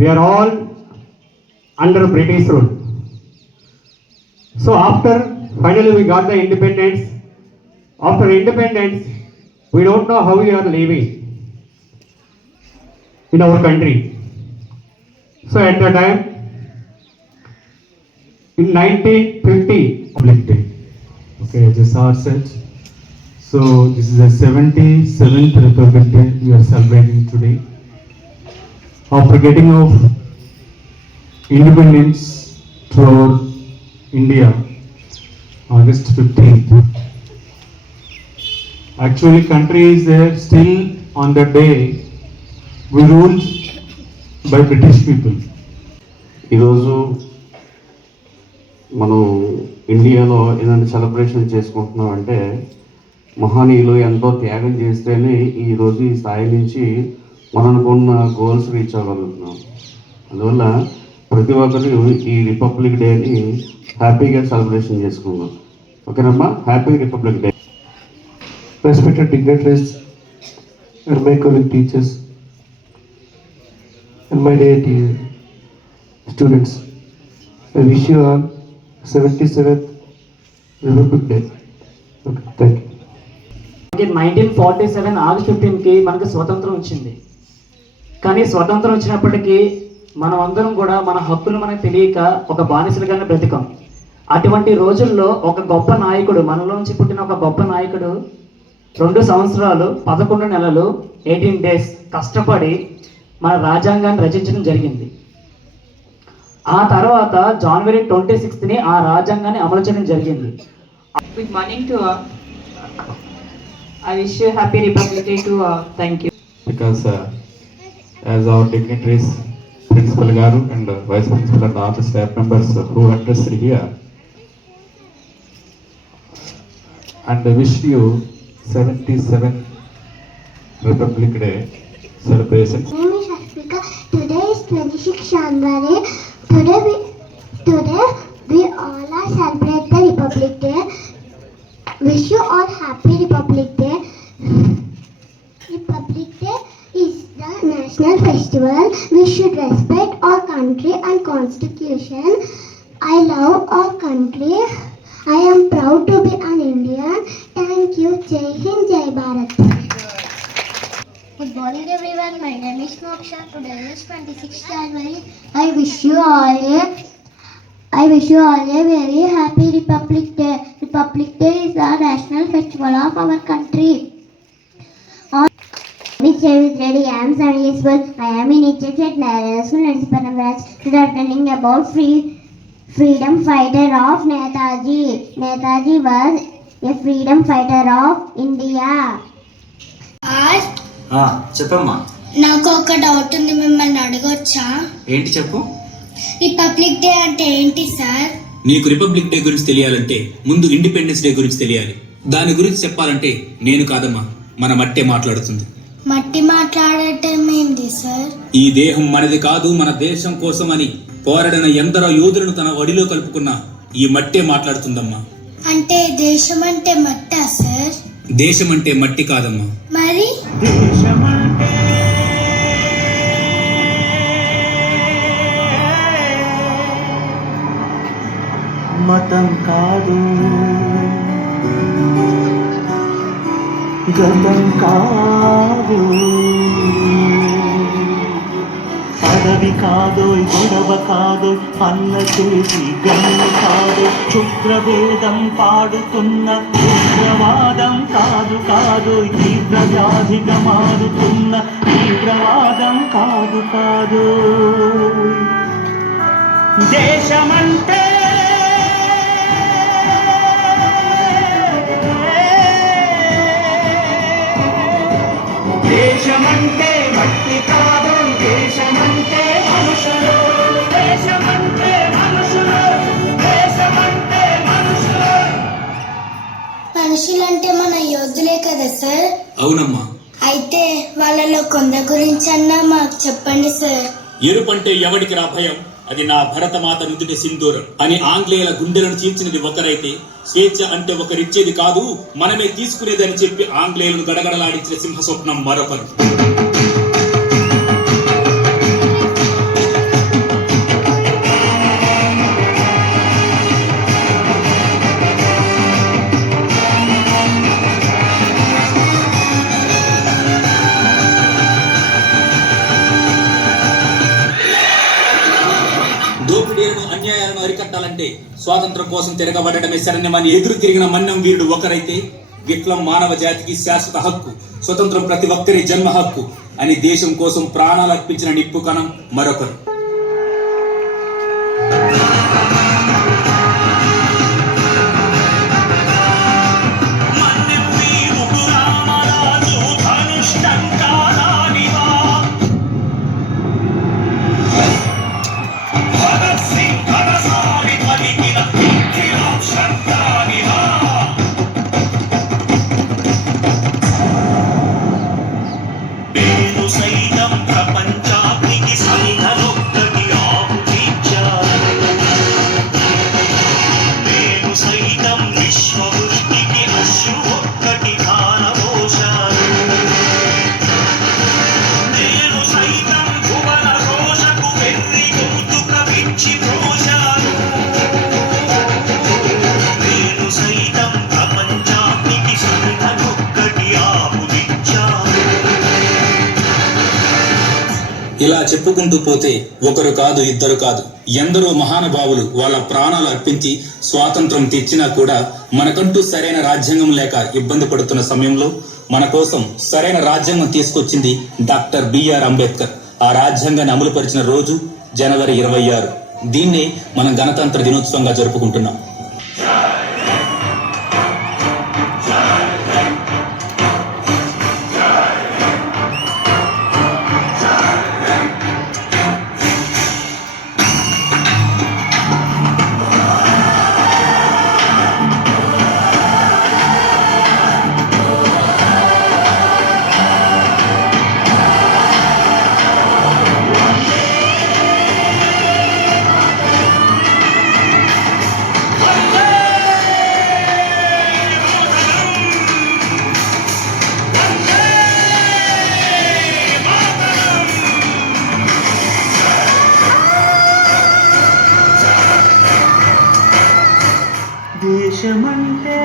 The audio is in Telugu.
We are all under British rule. So after finally we got the independence. After independence, we don't know how we are living in our country. So at the time, in 1950, Republic Day. Okay, as SR said, so this is the 77th Republic Day we are celebrating today. After getting of independence to our India, August 15th. Actually, country is there still on that day. We ruled by British people. ఈరోజు మనం ఇండియాలో ఏదైనా సెలబ్రేషన్ చేసుకుంటున్నాం అంటే మహనీయులు ఎంతో త్యాగం చేస్తేనే ఈరోజు ఈ స్థాయి నుంచి మనం అనుకున్న గోల్స్ రీచ్ అవ్వగలుగుతున్నాం. అందువల్ల ప్రతి ఒక్కరు ఈ రిపబ్లిక్ డేని హ్యాపీగా సెలబ్రేషన్ చేసుకుందాం. ఓకేనమ్మా, happy republic day. Respected dignitaries and my colleague teachers and my dear students, I wish you all 77th Republic Day. Okay, thank you. 1947 August 15కి మనకు స్వతంత్రం వచ్చింది. కానీ స్వతంత్రం వచ్చినప్పటికీ మనం అందరం కూడా మన హక్కులు మనకు తెలియక ఒక బానిసలుగానే బ్రతికాం. అటువంటి రోజుల్లో ఒక గొప్ప నాయకుడు, మనలోంచి పుట్టిన ఒక గొప్ప నాయకుడు 2 సంవత్సరాలు 11 నెలలు 18 days కష్టపడి మన రాజ్యాంగాన్ని రచించడం జరిగింది. ఆ తర్వాత జనవరి 26ని ఆ రాజ్యాంగాన్ని అమలు చేయడం జరిగింది. Good morning to all. I wish you happy Republic Day to all. Thank you. Because as our dignitaries, Principal Garu and Vice Principal and all the staff members who addressed here, and I wish you 77th Republic Day celebration. My name is Ashmika. Today is 26 January. Today we all are celebrate the Republic Day. Wish you all happy Republic Day. Republic Day is the national festival. We should respect our country and constitution. I love our country. I am proud to be an Indian. Thank you. Jai Hind, Jai Bharat. Good morning everyone. My name is Moksha. Today is 26 January. I wish you all a very happy Republic Day. Republic Day is the national festival of our country. Which is ready. I am 7 years old. I am in Egypt. Today telling about freedom fighter of Netaji. Netaji was a freedom fighter of India. చెప్పమ్మా. నాకు ఒక డౌట్ ఉంది, మిమ్మల్ని అడగొచ్చా? ఏంటి చెప్పు. రిపబ్లిక్ డే అంటే ఏంటి సార్? నీకు రిపబ్లిక్ డే గురించి తెలియాలంటే ముందు ఇండిపెండెన్స్ డే గురించి తెలియాలి. దాని గురించి చెప్పాలంటే నేను కాదమ్మా, మన మట్టే మాట్లాడుతుంది. మట్టి మాట్లాడటం ఏంటి సార్? ఈ దేహం మనది కాదు, మన దేశం కోసం అని పోరాడిన ఎందరో యోధులను తన ఒడిలో కలుపుకున్న ఈ మట్టే మాట్లాడుతుందమ్మా. అంటే దేశం అంటే మట్టా సార్? దేశం అంటే మట్టి కాదమ్మా. మరి మతం కాదు, గతం కాదు, అడవి కాదు, గొడవ కాదు, అన్న చేసి గన్ను కాదు, క్షుద్రవేదం పాడుతున్న ఉగ్రవాదం కాదు కాదు, తీవ్రవ్యాధిగా మారుతున్న తీవ్రవాదం కాదు కాదు. దేశమంటే మట్టి కాదు, దేశమంటే మనుషులు, దేశమంటే మనుషులు, దేశమంటే మనుషులు. మనుషులంటే మన యోధులే కదా సార్? అవునమ్మా. అయితే వాళ్ళలో కొందరి గురించి అన్నా మాకు చెప్పండి సార్. ఎరుపంటే ఎవడికి రా భయం, అది నా భరతమాత నుదుటి సింధూరం అని ఆంగ్లేయుల గుండెలను చీల్చినది ఒకరైతే, స్వేచ్ఛ అంటే ఒకరిచ్చేది కాదు మనమే తీసుకునేదని చెప్పి ఆంగ్లేయులను గడగడలాడించిన సింహ స్వప్నం మరొకరు. కట్టాలంటే స్వాతంత్రం కోసం తిరగబడటమే శరణ్యమని ఎదురు తిరిగిన మన్నం వీరుడు ఒకరైతే, విప్లవం మానవ జాతికి శాశ్వత హక్కు, స్వతంత్రం ప్రతి ఒక్కరి జన్మ హక్కు అని దేశం కోసం ప్రాణాలు అర్పించిన నిప్పు కణం మరొకరు. ఇలా చెప్పుకుంటూ పోతే ఒకరు కాదు, ఇద్దరు కాదు, ఎందరో మహానుభావులు వాళ్ళ ప్రాణాలు అర్పించి స్వాతంత్రం తెచ్చినా కూడా మనకంటూ సరైన రాజ్యాంగం లేక ఇబ్బంది పడుతున్న సమయంలో మన కోసం సరైన రాజ్యాంగం తీసుకొచ్చింది డాక్టర్ బిఆర్ అంబేద్కర్. ఆ రాజ్యాంగాన్ని అమలుపరిచిన రోజు జనవరి 26. దీన్నే మనం గణతంత్ర దినోత్సవంగా జరుపుకుంటున్నాం. దేశమంటే